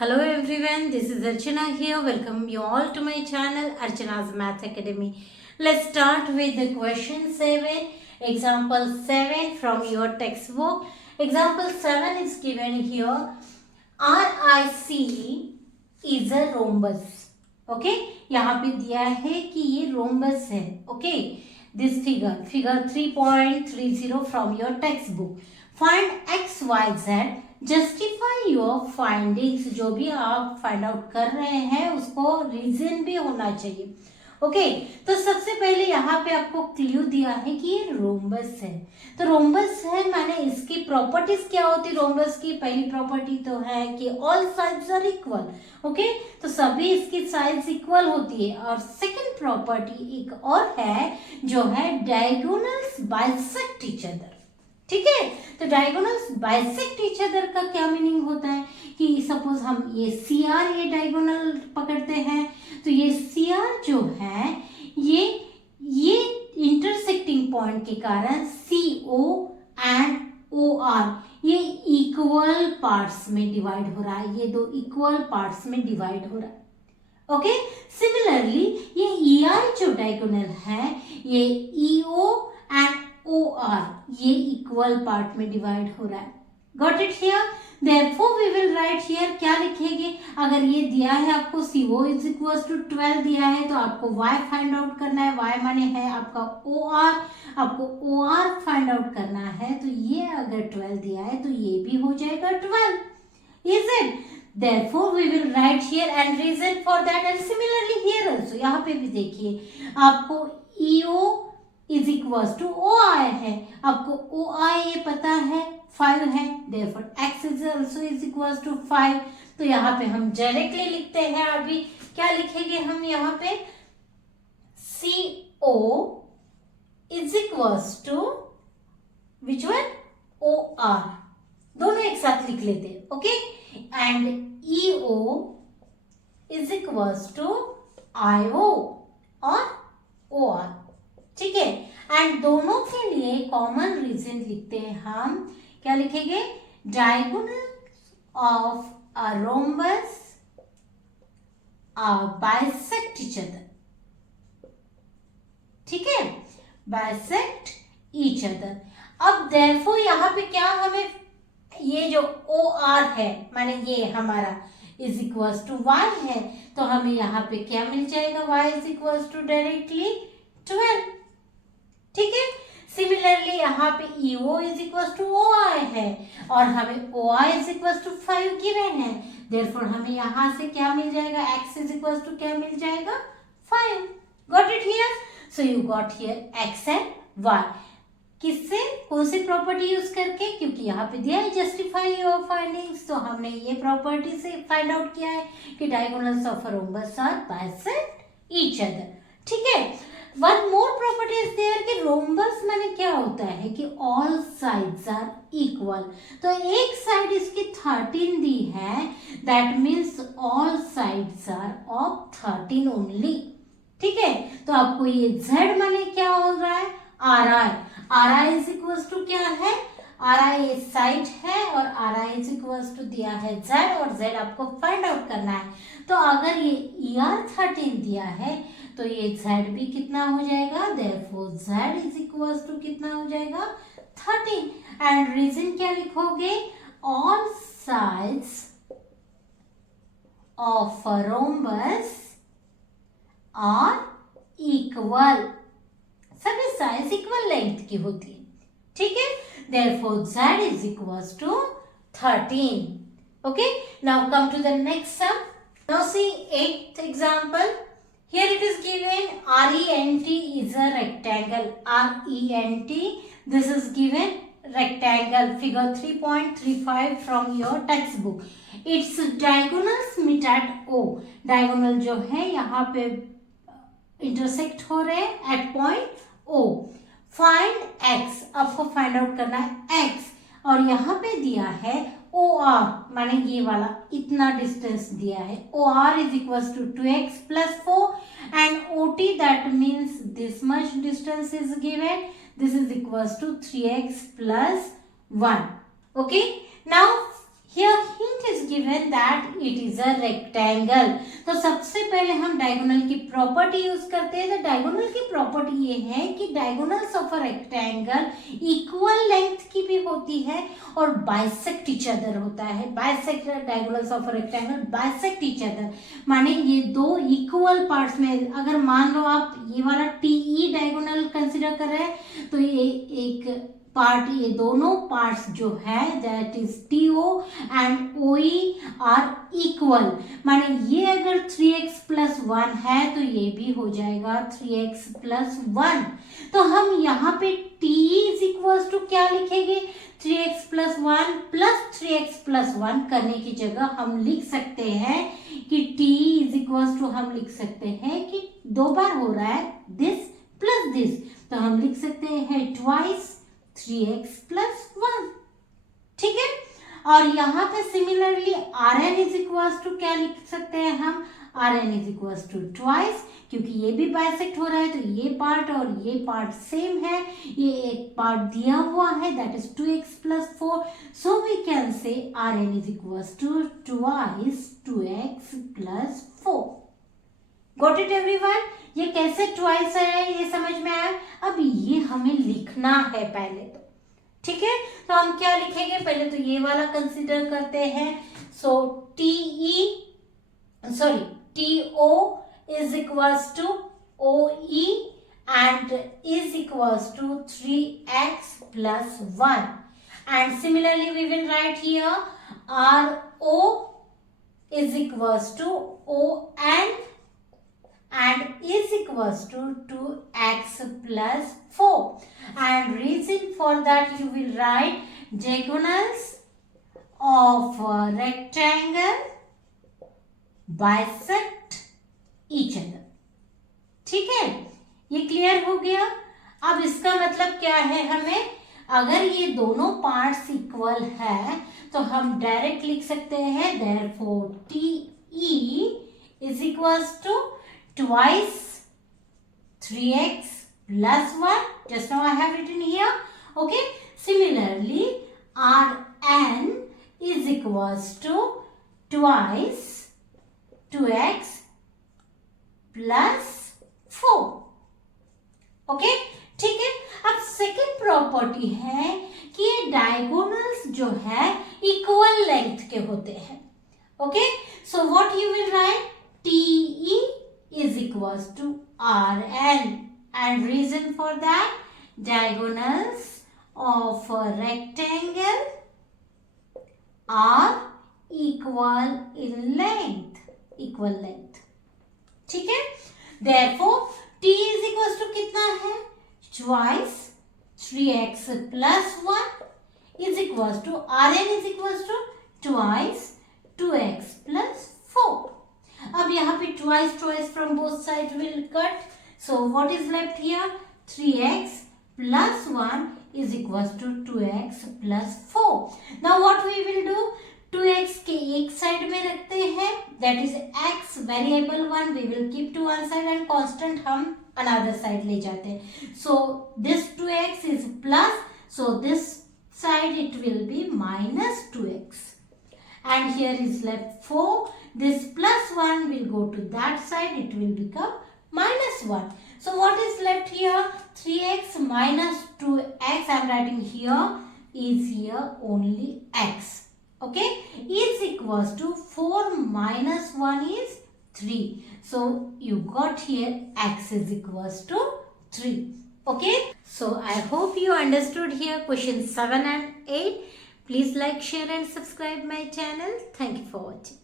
Hello everyone, this is Archana here. Welcome you all to my channel Archana's Math Academy. Let's start with the question 7, example 7 from your textbook. Example 7 is given here. RIC is a rhombus. Okay, यहाँ पे दिया है कि ये rhombus है. Okay, this figure 3.30 from your textbook. Find x, y, z. Justify your findings. जो भी आप फाइंड आउट कर रहे हैं उसको रीजन भी होना चाहिए. ओके तो सबसे पहले यहाँ पे आपको क्लू दिया है कि ये रोम्बस है. तो रोम्बस है माने इसकी प्रॉपर्टीज क्या होती. रोम्बस की पहली प्रॉपर्टी तो है कि all sides are equal. Okay तो सभी इसकी साइड्स इक्वल होती है. और सेकंड प्रॉपर्टी एक और है जो है डायगोनल्स बाइसेक्ट ईच अदर. ठीक है तो डायगोनल्स बाइसेक्ट ईच अदर का क्या मीनिंग होता है कि सपोज हम ये सी आर ये डायगोनल पकड़ते हैं तो ये सी आर जो है ये इंटरसेक्टिंग पॉइंट के कारण सी ओ एंड ओ आर ये इक्वल पार्ट्स में डिवाइड हो रहा है. ये दो इक्वल पार्ट्स में डिवाइड हो रहा है. ओके सिमिलरली ये ई आर जो डायगोनल है ये E O and O R ये इक्वल पार्ट में डिवाइड हो रहा है. Got it here. Therefore we will write here. क्या लिखेंगे अगर ये दिया है आपको CO इज इक्वल टू 12 दिया है तो आपको y फाइंड आउट करना है. y माने है आपका OR. आपको OR फाइंड आउट करना है तो ये अगर 12 दिया है तो ये भी हो जाएगा 12. Is it. Therefore we will write here and reason for that. And similarly here also यहाँ पे भी देखिए आपको EO is equal to O I है. आपको ओ आई ये पता है 5 है. Therefore x is also is equal to 5. तो यहाँ पे हम डायरेक्टली लिखते हैं. अभी क्या लिखेंगे हम यहाँ पे C O is equal to which one O R. दोनों एक साथ लिख लेते हैं. Okay and E O is equal to I O और ओ आर. ठीक है एंड दोनों के लिए कॉमन रीजन लिखते हैं हम. क्या लिखेंगे diagonal of a rhombus bisect each other. ठीक है बाइसेक्ट ईच अदर. अब देयरफॉर यहाँ पे क्या हमें ये जो ओ आर है माने ये हमारा इज इक्वल टू वाई है तो हमें यहाँ पे क्या मिल जाएगा y is equal to directly 12. ठीक है सिमिलरली यहाँ पे EO is equal to O I है और हमें O I is equal to 5 given है. देयरफॉर हमें यहाँ से क्या मिल जाएगा x इज इक्वल टू क्या मिल जाएगा 5. Got it here. So you got here x and y. किससे कौन सी प्रॉपर्टी यूज करके क्योंकि यहाँ पे दिया है जस्टिफाई योर फाइंडिंग्स तो हमने ये प्रॉपर्टी से फाइंड आउट किया है कि diagonals of a rhombus are bisect each other. ठीक है one more property is there कि रोम्बस माने क्या होता है कि ऑल साइड्स आर इक्वल. तो एक साइड इसकी 13 दी है that means all sides are of 13 only. ठीक है तो आपको ये z माने क्या हो रहा है RI इज इक्वल टू क्या है RI साइड है और RI इज इक्वल टू दिया है z और z आपको फाइंड आउट करना है. तो अगर ये ER13 दिया है तो ये z भी कितना हो जाएगा. Therefore z is equal to कितना हो जाएगा 13. एंड रीजन क्या लिखोगे all sides of a rhombus are equal. सभी साइज इक्वल लेंथ की होती है. ठीक है therefore z is equal to 13. Okay now come to the next sum. Now see 8th example. Here it is given RENT is a rectangle. RENT this is given rectangle figure 3.35 from your textbook. Its diagonals meet at O. Diagonal जो है यहाँ पे intersect हो रहे हैं at point O. Find x. आपको find out करना है x और यहाँ पे दिया है OR माने ये वाला इतना डिस्टेंस दिया है. OR is equal to 2x plus 4 and OT that means this much distance is given. This is equal to 3x plus 1. Okay now Here hint is given that it is a rectangle. तो सबसे पहले हम diagonal की property use करते हैं। तो diagonal की property ये है कि diagonals of a rectangle equal length की भी होती है और बाइसेक्ट ईच अदर होता है। Bisect diagonals of a rectangle bisect each other माने ये दो इक्वल पार्ट्स में, अगर मान लो आप ये वाला टीई डायगोनल कंसिडर कर रहे हैं तो ये एक पार्ट, ये दोनों पार्ट्स जो है दैट इज टीओ एंड ओई आर इक्वल। माने ये अगर 3x प्लस 1 है तो ये भी हो जाएगा 3x प्लस 1। तो हम यहाँ पे t इज इक्वल टू क्या लिखेंगे, 3x plus 1 plus 3x plus 1 करने की जगह हम लिख सकते हैं कि t इज इक्वल टू, हम लिख सकते हैं कि दो बार हो रहा है दिस प्लस दिस, तो हम लिख सकते हैं ट्वाइस 3x प्लस 1। ठीक है, और यहाँ पे similarly Rn is equal to क्या लिख सकते हैं हम, Rn is equal to twice, क्योंकि ये भी बाइसेक्ट हो रहा है तो ये पार्ट और ये पार्ट सेम है, ये एक पार्ट दिया हुआ है that is 2x plus 4, so we can say Rn is equal to twice 2x plus 4। Got it everyone? ये कैसे ट्वाइस आया ये समझ में आया? अब ये हमें लिखना है पहले तो, ठीक है, तो हम क्या लिखेंगे, पहले तो ये वाला कंसीडर करते हैं। सो TO is equals to OE and is equals to 3x plus 1, and similarly we will write here RO is equals to ON and is equals to 2x plus 4, and reason for that you will write diagonals of a rectangle bisect each other। ठीक है, ये clear हो गया। अब इसका मतलब क्या है, हमें अगर ये दोनों पार्ट्स इक्वल है तो हम डायरेक्ट लिख सकते हैं therefore TE is equals to twice 3x plus 1, just now I have written here, okay। Similarly Rn is equals to twice 2x plus 4, okay। ठीक है, अब सेकेंड प्रॉपर्टी है कि ये डायगोनल्स जो है इक्वल लेंथ के होते हैं, okay. So what you will write, TE is equals to Rn, and reason for that, diagonals of a rectangle are equal in length, equal length। ठीक है, therefore T is equals to कितना है, twice 3x plus 1 is equals to Rn is equals to twice 2x plus 4। अब यहाँ पे twice from both sides will cut, so what is left here, 3x plus 1 is equals to 2x plus 4। now what we will do, 2x के एक side में रखते हैं, that is x variable one we will keep to one side and constant हम another side ले जाते हैं। so this 2x is plus, so this side it will be minus 2x, and here is left 4, this plus 1 will go to that side, it will become minus 1। so what is left here, 3x minus 2x, I am writing here, is here only x, okay, is equals to 4 minus 1 is 3, so you got here x is equals to 3, okay। so I hope you understood here question 7 and 8। please like, share and subscribe my channel। thank you for watching।